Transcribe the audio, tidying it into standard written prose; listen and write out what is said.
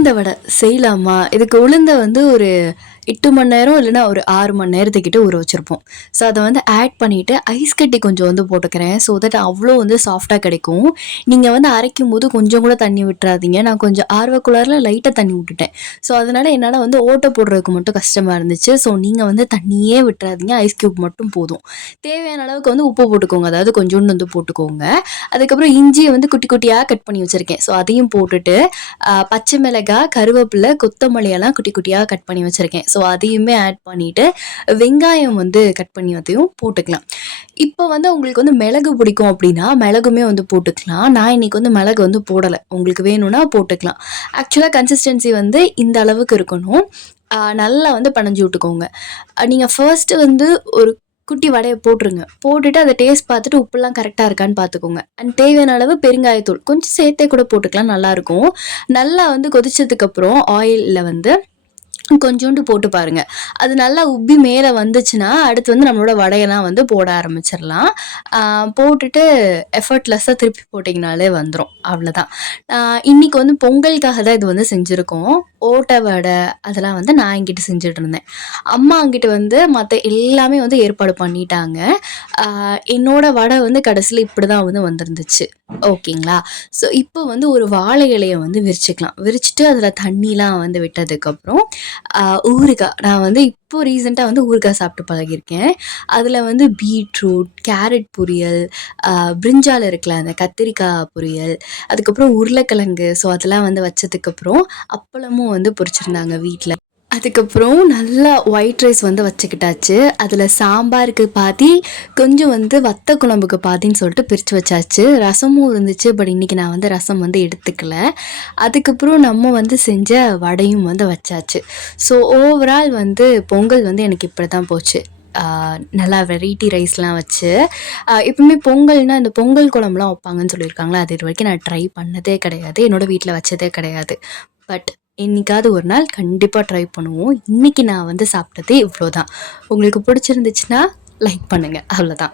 உளுந்த வடை செய்யலாமா? இதுக்கு உளுந்த வந்து ஒரு 8 மணி நேரம் இல்லைன்னா ஒரு 6 மணி நேரத்துக்கிட்ட ஊற வச்சிருப்போம். ஸோ அதை வந்து ஆட் பண்ணிவிட்டு ஐஸ் கட்டி கொஞ்சம் வந்து போட்டுக்கிறேன். ஸோ தட் அவ்வளோ வந்து சாஃப்டாக கிடைக்கும். நீங்கள் வந்து அரைக்கும் போது கொஞ்சம் கூட தண்ணி விட்டுறாதீங்க. நான் கொஞ்சம் ஆர்வக்குள்ளாரில் லைட்டாக தண்ணி விட்டுட்டேன். ஸோ அதனால் என்னால் வந்து ஓட்டை போடுறதுக்கு மட்டும் கஷ்டமாக இருந்துச்சு. ஸோ நீங்கள் வந்து தண்ணியே விட்டுறாதீங்க. ஐஸ் க்யூப் மட்டும் போதும். தேவையான அளவுக்கு வந்து உப்பு போட்டுக்கோங்க. அதாவது கொஞ்சோண்டு வந்து போட்டுக்கோங்க. அதுக்கப்புறம் இஞ்சியை வந்து குட்டி குட்டியாக கட் பண்ணி வச்சுருக்கேன். ஸோ அதையும் போட்டுட்டு பச்சை மிளகாய், கருவேப்பிலை, கொத்தமல்லி எல்லாம் குட்டி குட்டியாக கட் பண்ணி வச்சுருக்கேன். ஸோ அதையுமே ஆட் பண்ணிவிட்டு வெங்காயம் வந்து கட் பண்ணி அதையும் போட்டுக்கலாம். இப்போ வந்து உங்களுக்கு வந்து மிளகு பிடிக்கும் அப்படின்னா மிளகுமே வந்து போட்டுக்கலாம். நான் இன்றைக்கி வந்து மிளகு வந்து போடலை. உங்களுக்கு வேணும்னா போட்டுக்கலாம். ஆக்சுவலாக கன்சிஸ்டன்சி வந்து இந்த அளவுக்கு இருக்கணும். நல்லா வந்து பனஞ்சு விட்டுக்கோங்க. நீங்கள் ஃபர்ஸ்ட்டு வந்து ஒரு குட்டி வடையை போட்டுருங்க. போட்டுட்டு அதை டேஸ்ட் பார்த்துட்டு உப்புலாம் கரெக்டாக இருக்கான்னு பார்த்துக்கோங்க. அண்ட் தேவையான அளவு பெருங்காயத்தூள் கொஞ்சம் சேர்த்தே கூட போட்டுக்கலாம், நல்லாயிருக்கும். நல்லா வந்து கொதிச்சதுக்கப்புறம் ஆயிலில் வந்து கொஞ்சோண்டு போட்டு பாருங்கள். அது நல்லா உப்பி மேலே வந்துச்சுன்னா அடுத்து வந்து நம்மளோட வடையெல்லாம் வந்து போட ஆரம்பிச்சிடலாம். போட்டுட்டு எஃபர்ட்லெஸ்ஸாக திருப்பி போட்டிங்கனாலே வந்துடும். அவ்வளோதான். இன்றைக்கி வந்து பொங்கலுக்காக தான் இது வந்து செஞ்சுருக்கோம். ஓட்டை வடை அதெல்லாம் வந்து நான் என்கிட்ட செஞ்சுட்டு இருந்தேன். அம்மா அங்கிட்ட வந்து மற்ற எல்லாமே வந்து ஏற்பாடு பண்ணிட்டாங்க. என்னோட வடை வந்து கடைசியில் இப்படி தான் வந்து வந்துருந்துச்சு. ஓகேங்களா? ஸோ இப்போ வந்து ஒரு வாழை இலையை வந்து விரிச்சுக்கலாம். விரிச்சிட்டு அதில் தண்ணிலாம் வந்து விட்டதுக்கப்புறம் ஊறுகாய், நான் வந்து இப்போ ரீசெண்டாக வந்து ஊறுகாய் சாப்பிட்டு பழகியிருக்கேன். அதில் வந்து பீட்ரூட், கேரட் பொரியல், பிரிஞ்சால் இருக்குல்ல அந்த கத்திரிக்காய் பொரியல், அதுக்கப்புறம் உருளைக்கிழங்கு, ஸோ அதெல்லாம் வந்து வச்சதுக்கப்புறம் அப்பளமும் வந்து பொரிச்சிருந்தாங்க வீட்டில். அதுக்கப்புறம் நல்லா ஒயிட் ரைஸ் வந்து வச்சுக்கிட்டாச்சு. அதில் சாம்பாருக்கு பாதி, கொஞ்சம் வந்து வத்த குழம்புக்கு பாதின்னு சொல்லிட்டு பிரித்து வச்சாச்சு. ரசமும் இருந்துச்சு. பட் இன்றைக்கி நான் வந்து ரசம் வந்து எடுத்துக்கல. அதுக்கப்புறம் நம்ம வந்து செஞ்ச வடையும் வந்து வச்சாச்சு. ஸோ ஓவரால் வந்து பொங்கல் வந்து எனக்கு இப்படி தான் போச்சு. நல்லா வெரைட்டி ரைஸ்லாம் வச்சு எப்பவுமே பொங்கல்னால் இந்த பொங்கல் குழம்புலாம் வைப்பாங்கன்னு சொல்லியிருக்காங்களா, அது இது வரைக்கும் நான் ட்ரை பண்ணதே கிடையாது. என்னோடய வீட்டில் வச்சதே கிடையாது. பட் என்னைக்காவது ஒரு நாள் கண்டிப்பாக ட்ரை பண்ணுவோம். இன்றைக்கி நான் வந்து சாப்பிட்டதே இவ்வளோ தான். உங்களுக்கு பிடிச்சிருந்துச்சுன்னா லைக் பண்ணுங்கள். அவ்வளோதான்.